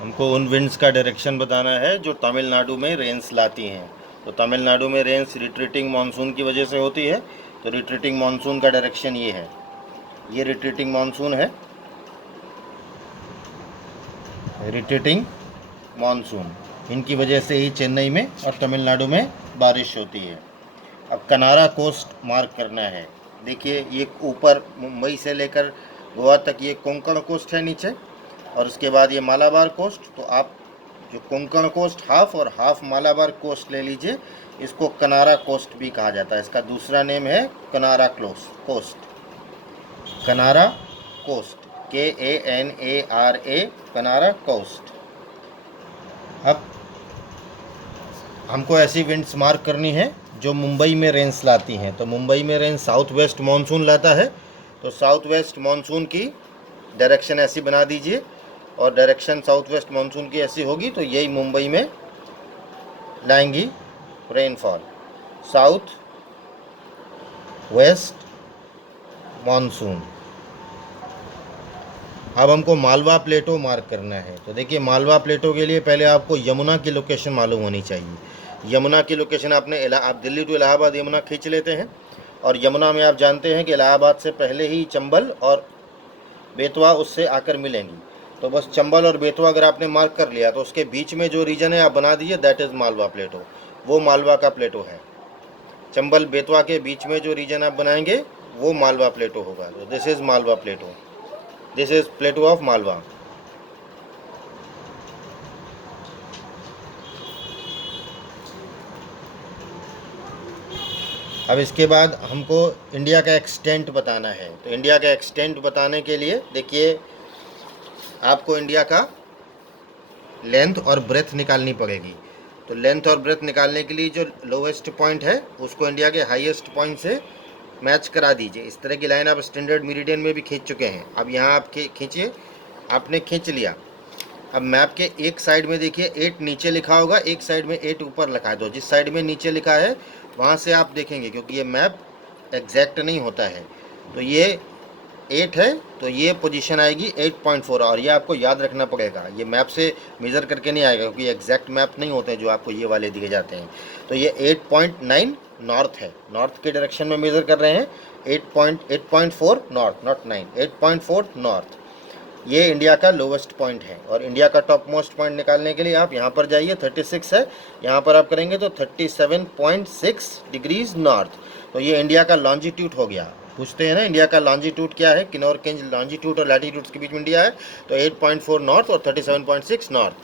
हमको उन विंड्स का डायरेक्शन बताना है जो तमिलनाडु में रेन्स लाती हैं। तो तमिलनाडु में रेन्स रिट्रीटिंग मानसून की वजह से होती है। तो रिट्रीटिंग मानसून का डायरेक्शन ये है, ये रिट्रीटिंग मानसून है, रिट्रीटिंग मानसून। इनकी वजह से ही चेन्नई में और तमिलनाडु में बारिश होती है। अब कनारा कोस्ट मार्क करना है। देखिए ये ऊपर मुंबई से लेकर गोवा तक ये कोंकण कोस्ट है नीचे, और उसके बाद ये मालाबार कोस्ट। तो आप जो कोंकण कोस्ट हाफ और हाफ मालाबार कोस्ट ले लीजिए, इसको कनारा कोस्ट भी कहा जाता है। इसका दूसरा नेम है कनारा कोस्ट, कनारा कोस्ट, KANARA, कनारा कोस्ट। अब हमको ऐसी विंड्स मार्क करनी है जो मुंबई में रेंस लाती हैं। तो मुंबई में रेंस साउथ वेस्ट मानसून लाता है, तो साउथ वेस्ट मानसून की डायरेक्शन ऐसी बना दीजिए, और डायरेक्शन साउथ वेस्ट मानसून की ऐसी होगी तो यही मुंबई में लाएंगी रेनफॉल, साउथ वेस्ट मानसून। अब हमको मालवा प्लेटो मार्क करना है। तो देखिए मालवा प्लेटो के लिए पहले आपको यमुना की लोकेशन मालूम होनी चाहिए। यमुना की लोकेशन आप दिल्ली टू इलाहाबाद यमुना खींच लेते हैं, और यमुना में आप जानते हैं कि इलाहाबाद से पहले ही चंबल और बेतवा उससे आकर मिलेंगी। तो बस चंबल और बेतवा अगर आपने मार्क कर लिया तो उसके बीच में जो रीजन है आप बना दीजिए, दैट इज़ मालवा प्लेटो। वो मालवा का प्लेटो है। चंबल बेतवा के बीच में जो रीजन आप बनाएंगे वो मालवा प्लेटो होगा। तो this is Malwa plateau, this is plateau of Malwa. अब इसके बाद हमको इंडिया का एक्सटेंट बताना है। तो इंडिया का एक्सटेंट बताने के लिए देखिए आपको इंडिया का लेंथ और ब्रेथ निकालनी पड़ेगी। तो लेंथ और ब्रेथ निकालने के लिए जो लोवेस्ट पॉइंट है उसको इंडिया के हाईएस्ट पॉइंट से मैच करा दीजिए। इस तरह की लाइन आप स्टैंडर्ड मेरिडियन में भी खींच चुके हैं। अब यहाँ आप खींचिए, आपने खींच लिया। अब मैप के एक साइड में देखिए 8 नीचे लिखा होगा, एक साइड में 8 ऊपर लिखा है। तो जिस साइड में नीचे लिखा है वहाँ से आप देखेंगे, क्योंकि ये मैप एग्जैक्ट नहीं होता है। तो ये 8 है तो ये पोजीशन आएगी 8.4, और ये आपको याद रखना पड़ेगा। ये मैप से मेज़र करके नहीं आएगा, क्योंकि एग्जैक्ट मैप नहीं होते हैं जो आपको ये वाले दिए जाते हैं। तो ये 8.9 नॉर्थ है, नॉर्थ के डायरेक्शन में मेज़र कर रहे हैं। 8.4 नॉर्थ, नॉट 9, 8.4 नॉर्थ। ये इंडिया का लोवेस्ट पॉइंट है। और इंडिया का टॉप मोस्ट पॉइंट निकालने के लिए आप यहाँ पर जाइए, 36 है, यहाँ पर आप करेंगे तो 37.6 डिग्रीज नॉर्थ। तो ये इंडिया का लॉन्जिट्यूड हो गया। पूछते हैं ना इंडिया का लॉन्जिट्यूड क्या है, किन्नौर के लॉन्जिट्यूड और लैटिट्यूड्स के बीच में इंडिया है। तो 8.4 नॉर्थ और 37.6 नॉर्थ।